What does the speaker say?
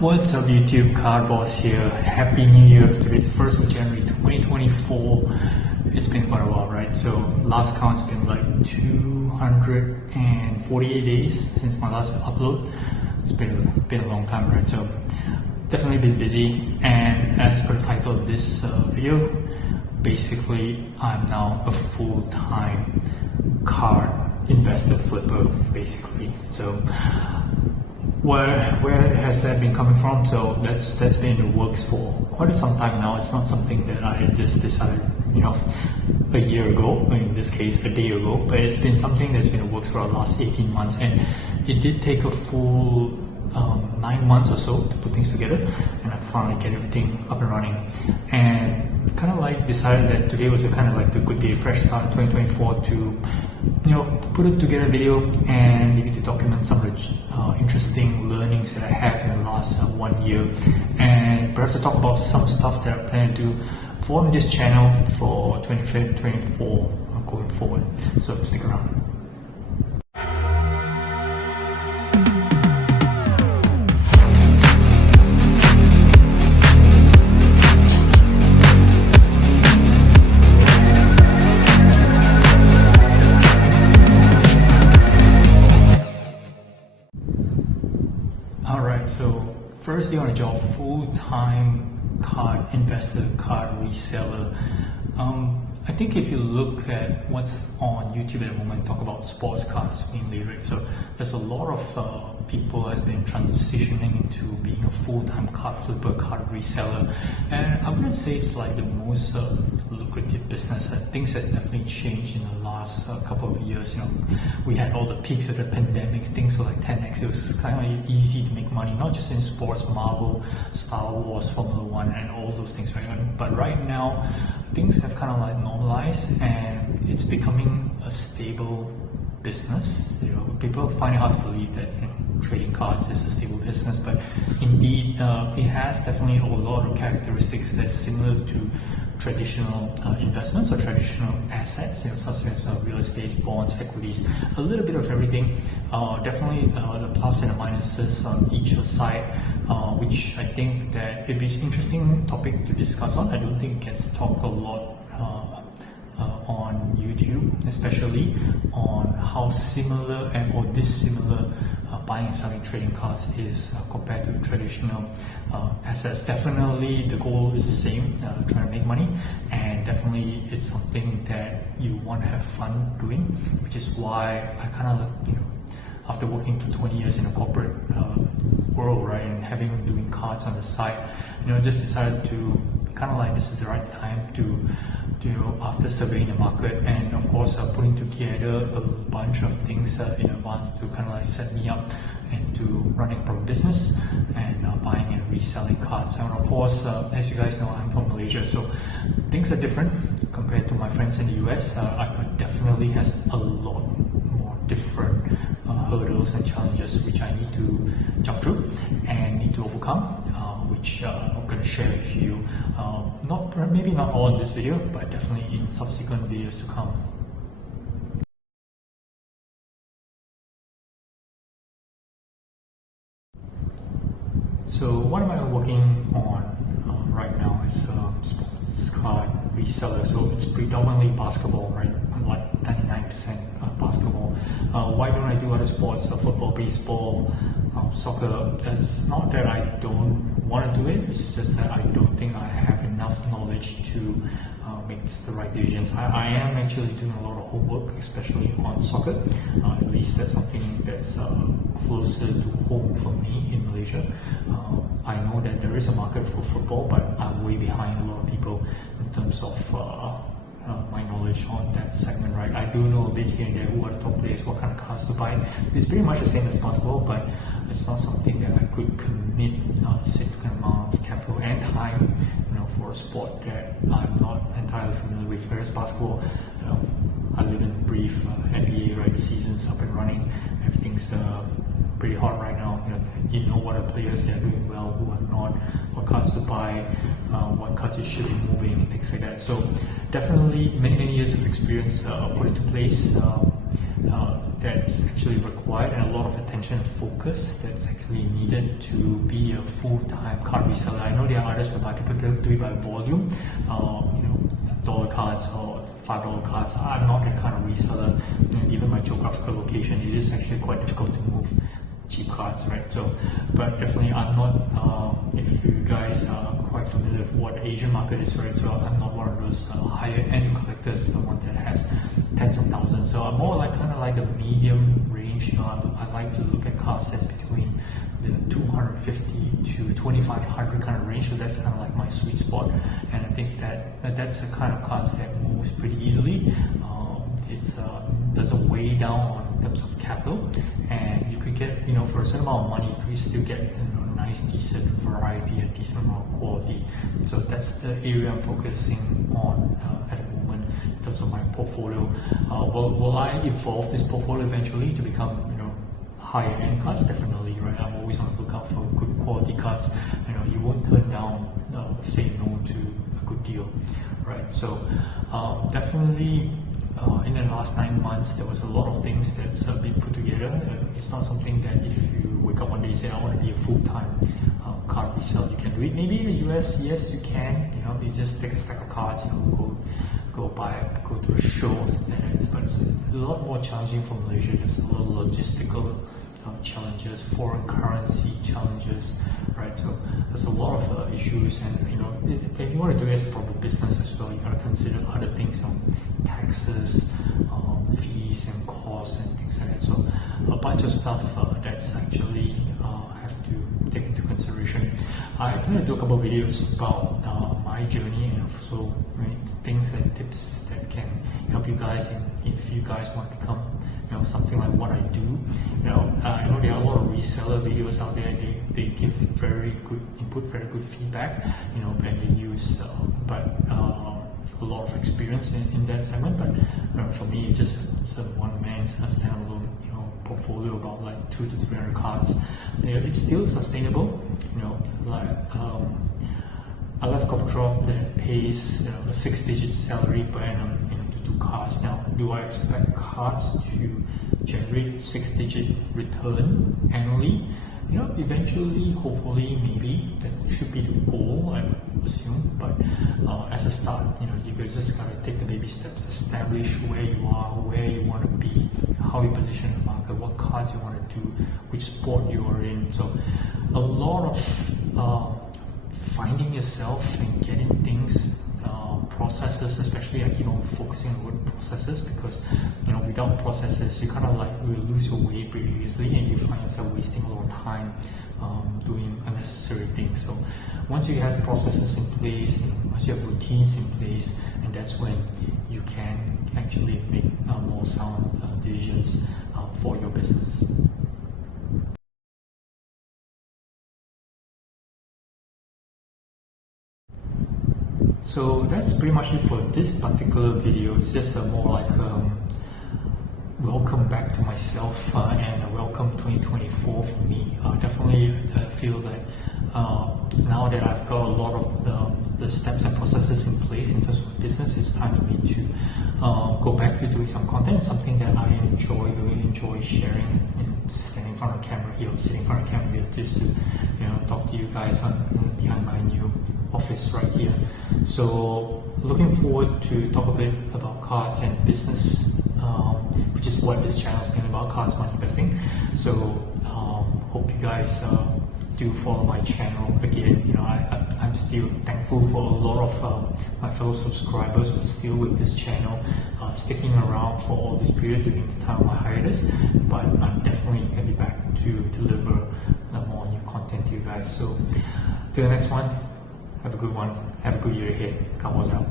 What's up YouTube, Car Boss here. Happy New Year. Today is 1st of January 2024. It's been quite a while, right? So last count's been like 248 days since my last upload. It's been a long time, right? So definitely been busy, and as per the title of this video, basically I'm now a full-time car investor flipper, basically. So where has that been coming from? So that's been in the works for quite some time now. It's not something that I just decided, a year ago, in this case a day ago, but it's been something that's been in the works for the last 18 months, and it did take a full 9 months or so to put things together, and I finally get everything up and running, and kind of like decided that today was a kind of like the good day, fresh start of 2024 to put it together video and maybe to document some of the interesting learnings that I have in the last 1 year, and perhaps to talk about some stuff that I plan to do for this channel for 2024 going forward. So stick around. Alright, so first day on the job, full-time card investor, card reseller. I think if you look at what's on YouTube at the moment, talk about sports cards mainly, right? So there's a lot of people has been transitioning into being a full-time card flipper, card reseller, and I wouldn't say it's like the most lucrative business. Things has definitely changed in the last couple of years. We had all the peaks of the pandemics, things were like 10x. It was kind of easy to make money, not just in sports, Marvel, Star Wars, Formula One, and all those things, right? But right now, things have kind of like normalized, and it's becoming a stable business. People find it hard to believe that trading cards is a stable business, but indeed it has definitely a lot of characteristics that's similar to traditional investments or traditional assets, such as real estate, bonds, equities, a little bit of everything. Definitely the plus and the minuses on each side, which I think that it'd be an interesting topic to discuss on. I don't think it gets talked a lot on YouTube, especially on how similar or dissimilar buying and selling trading cards is compared to traditional assets. Definitely the goal is the same, trying to make money, and definitely it's something that you want to have fun doing, which is why I kind of after working for 20 years in a corporate world, right, and doing cards on the side, just decided to kind of like this is the right time to after surveying the market, and of course putting together a bunch of things in advance to kind of like set me up into running a proper business and buying and reselling cards. And of course, as you guys know, I'm from Malaysia, so things are different compared to my friends in the US. I could definitely has a lot more different hurdles and challenges which I need to jump through and need to overcome, which I'm going to share with you. Maybe not all in this video, but definitely in subsequent videos to come. So what am I working on right now is sports card reseller. So it's predominantly basketball, right? I'm like 99% basketball. Why don't I do other sports? Football, baseball, soccer. That's not that I don't want to do it, it's just that I don't think I have enough knowledge to make the right decisions. I am actually doing a lot of homework, especially on soccer. At least that's something that's closer to home for me in Malaysia. I know that there is a market for football, but I'm way behind a lot of people in terms of my knowledge on that segment, right? I do know a bit here and there who are the top players, what kind of cards to buy. It's pretty much the same as basketball, but it's not something that I could commit a significant amount of capital and time, for a sport that I'm not entirely familiar with. Whereas basketball, I live and breathe NBA, right? The season's up and running, everything's pretty hot right now. You know what are players that are doing well, who are not, what cards to buy, what cards you should be moving, and things like that. So definitely many years of experience put into place. that's actually required, and a lot of attention and focus that's actually needed to be a full-time card reseller. I know there are others whereby people do it by volume, dollar cards or $5 cards. I'm not that kind of reseller. Given my geographical location, it is actually quite difficult to move cheap cards, right? So, but definitely I'm not, if you guys are quite familiar with what the Asian market is, right? So I'm not one of those higher end collectors, the one that has tens of thousands. So I'm more like kind of like the medium range. I like to look at cards that's between the 250 to 2,500 kind of range. So that's kind of like my sweet spot, and I think that's the kind of cards that moves pretty easily. It doesn't weigh down in terms of capital, and you could get, for a certain amount of money, you could still get a nice, decent variety, a decent amount of quality. So that's the area I'm focusing on at the moment in terms of my portfolio. Will I evolve this portfolio eventually to become, higher end cards? Definitely, right? I'm always on the lookout for good quality cards. You won't turn down, say no to a good deal, right? So definitely. In the last 9 months, there was a lot of things that's been put together. It's not something that if you wake up one day and say, I want to be a full-time card reseller, you can do it. Maybe in the US, yes, you can. You just take a stack of cards, go to a show or something like that. But it's a lot more challenging for Malaysia. There's a lot of logistical challenges, foreign currency challenges, right? So there's a lot of issues, and if you want to do it as a proper business as well, you got to consider other things, taxes, fees and costs and things like that. So a bunch of stuff that's actually have to take into consideration. I plan to do a couple of videos about my journey, and also things and tips that can help you guys, if you guys want to become something like what I do. I know there are a lot of reseller videos out there. They give very good input, very good feedback, and they use a lot of experience in that segment. But for me, it's a one-man standalone portfolio, about like 200 to 300 cards. It's still sustainable. I left Corporate Drop that pays a 6-digit salary per annum to do cards. Now, do I expect cards to generate 6-digit return annually? Eventually, hopefully, maybe that should be the goal, I would assume. But as a start, you guys just gotta take the baby steps, establish where you are, where you want to be, how you position in the market, what cards you want to do, which sport you are in. So a lot of finding yourself and getting things, processes, especially I keep on focusing on word processes, because without processes you kind of will lose your way pretty easily, and you find yourself wasting a lot of time doing unnecessary things. So once you have processes in place, once you have routines in place, and that's when you can actually make more sound decisions for your business. So that's pretty much it for this particular video. It's just more like welcome back to myself and a welcome 2024 for me. Definitely I feel that now that I've got a lot of the steps and processes in place in terms of business, it's time for me to go back to doing some content, something that I really enjoy sharing, standing in front of the camera here, sitting in front of the camera here, just to talk to you guys behind my new office right here. So looking forward to talk a bit about cards and business, which is what this channel has been about, cards, money, investing. So hope you guys do follow my channel. Again, I'm still thankful for a lot of my fellow subscribers who are still with this channel, sticking around for all this period during the time of my hiatus. But I'm definitely going to be back to deliver more new content to you guys. So till the next one, have a good one. Have a good year ahead. Cowboys out.